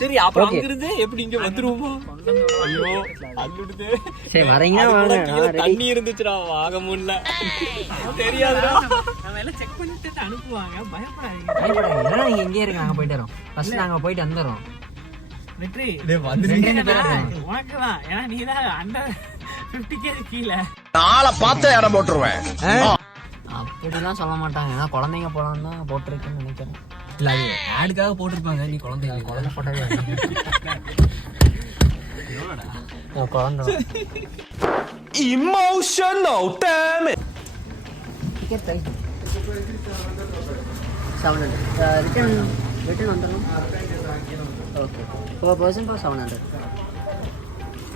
சரி அப்புறம் அங்க இருந்து எப்படி இங்க வந்துருவோமோ? ஐயோ அள்ளுடுது. சரி வரீங்க வாங்க. தண்ணி இருந்துச்சுடா வாங்க முடியல. தெரியாதுடா. நம்ம எல்லாம் செக் பண்ணிட்டு அனுப்புவாங்க. பயப்படாதீங்க. பயப்படாதீங்க. நீங்க எங்கே இருங்க நாங்க போயிட்டு வரோம். ஃபர்ஸ்ட் நாங்க போயிட்டு வந்துறோம். வெற்றி டேய் வந்துருங்க. உனக்கு தான். ஏன்னா நீ தான் அண்டர் 50k கீழ. ஆளை பார்த்து இடம் போட்டுருவேன். அப்படிலாம் சொல்ல மாட்டாங்க. ஏன்னா குழந்தைங்க போலாம் தான் போட்டிருக்குன்னு நினைக்கிறேன். இல்ல அது ஆடுக்காக போட்டிருப்பாங்க. நீ குழந்தைங்க குழந்தை போட்டவே குழந்தை Emotional damage. Ticket price 700. Return வந்துடும். Okay per person for 700.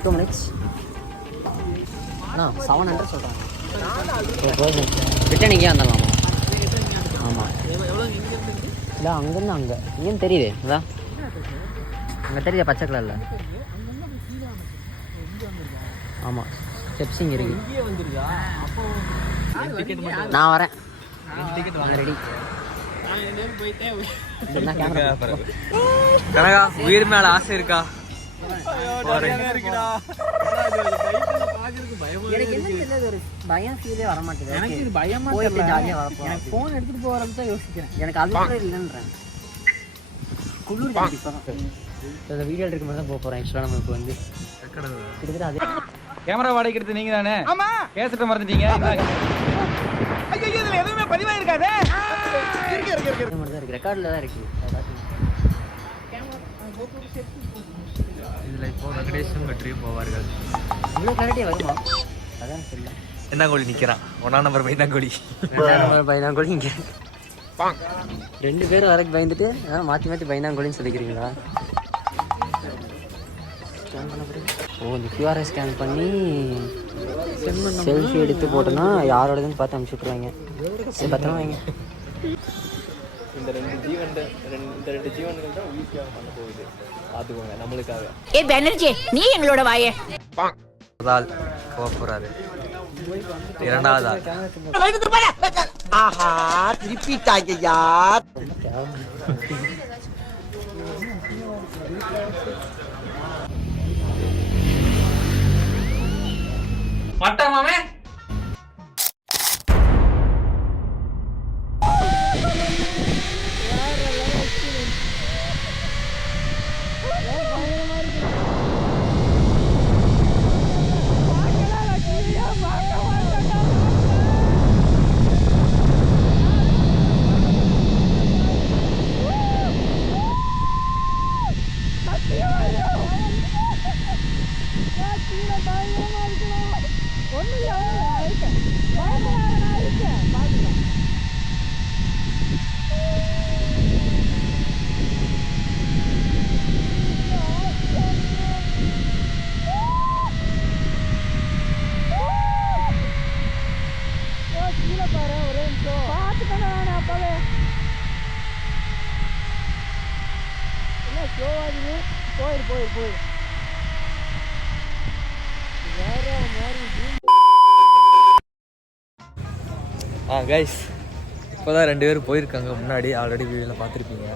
2 minutes. அண்ணா 700 சொல்கிறாங்க per person. ரிட்டர்ன் இங்கே வந்துடலாமா? ஆமாம். இல்லை அங்கேருந்து அங்கே இங்கேன்னு தெரியுது. அதான் அங்கே தெரியுது பச்சை கலரில். ஆமாம் ஸ்டெப்ஸ் இங்கே இருக்கு. நான் வரேன். ரெடி. கனகா உயிர் மேல ஆசை இருக்கா? எனக்கு என்ன தெரியல, ஒரு பயம் ஃபீலே வர மாட்டேங்குது. எனக்கு இது பயமா போயிட்டு ஜாலியாக வரப்போ எனக்கு ஃபோன் எடுத்துட்டு போறதுக்கு தான் யோசிக்கிறேன். எனக்கு அது கூட இல்லைன்றேன். குளிர் இப்போ வீடியோ எடுக்க மாதிரி தான் போக போகிறேன். ஆக்சுவலாக நம்ம இப்போ வந்து கிட்டத்தட்ட அதே கேமரா வாடகைக்கிறது நீங்க தானே? ஆமா. கேசட்ட மறந்துட்டீங்க. ஐயோ இதுல எதுவுமே பதிவாயிருக்காதே. இருக்கு ரெக்கார்டில் தான் இருக்கு. இதுல இப்போ வெங்கடேஷும் வெற்றியும் போவார்கள். இவ்வளோ கிளாரிட்டியாக வருமா? அதான் தெரியல. பைனாங்கோழி நிக்கிறான். 1ஆம் நம்பர் பைனாங்கோழி. 2ஆம் நம்பர் பைனாங்கோழி இங்கே 2 பேரும் வரைக்கும் பயந்துட்டு மாற்றி மாற்றி பைனாங்கோழின்னு சொல்லிக்கிறீங்களா? ஸ்கேன் பண்ண பிறகு இந்த கியூஆரை ஸ்கேன் பண்ணி செல்ஃபி எடுத்து போட்டோன்னா யாரோடதுன்னு பார்த்து அனுப்பிச்சி விட்ருவாங்க. சரி பத்திரமா வைங்க. இந்த ரெண்டு ஜீவன்கள் தான் உயிர் தியாகம் பண்ண போகுது. பார்த்துக்கோங்க நம்மளுக்காக. ஏ பெனர்ஜி நீ எங்களோட வாயே. முதல் போறாரு. 2வது ஆள். ஆஹா திருப்பிட்டாங்க யார். மட்டமாமே கைஸ் இப்போதான் 2 பேரும் போயிருக்காங்க. முன்னாடி ஆல்ரெடி வீடியோவில் பார்த்துருப்பீங்க.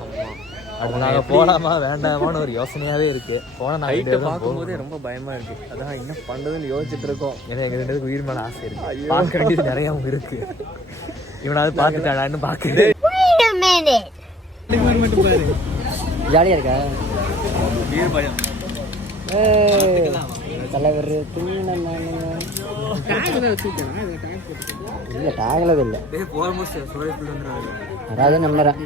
அது நாங்கள் போகலாமா வேண்டாமான்னு ஒரு யோசனையாகவே இருக்குது. போனால் நான் பார்க்கும்போதே ரொம்ப பயமாக இருக்குது. அதான் என்ன பண்ணுறதுன்னு யோசிச்சுட்டு இருக்கோம். ஏன்னா எங்கள் 2 பேருக்கு உயிர் மேலே ஆசை இருக்குது. பார்க்க வேண்டியது நிறையாவும் இருக்குது. இவனாவது பார்த்துட்டாடான்னு பார்க்குது. ஜாலியாக இருக்கா? உயிர் பயம். தலைவர் இல்லை டேக்ல இல்லை. அதாவது நம்புறேன்.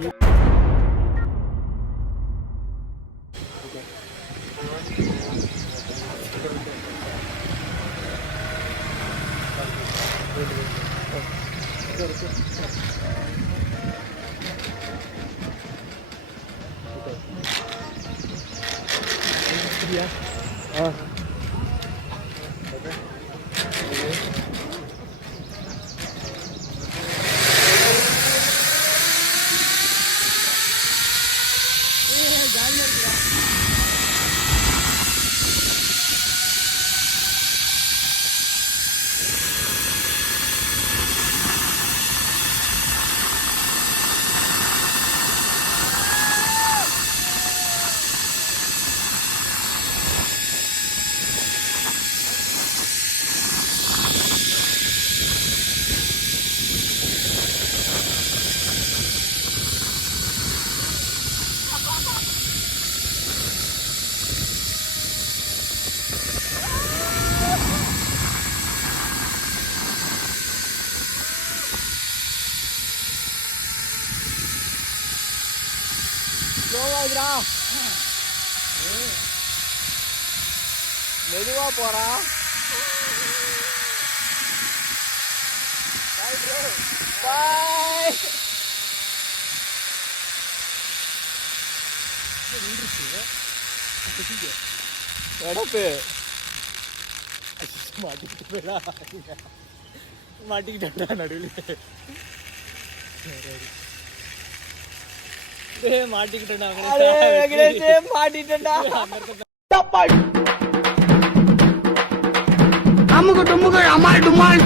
போகாதுடா. மெதுவா போறா. Bye bro. பாய். எடப்பு மாட்டிக்கிட்டா நடுவில் மாட்டிக்கிட்டா அமுக டுமுக அமால் டுமால்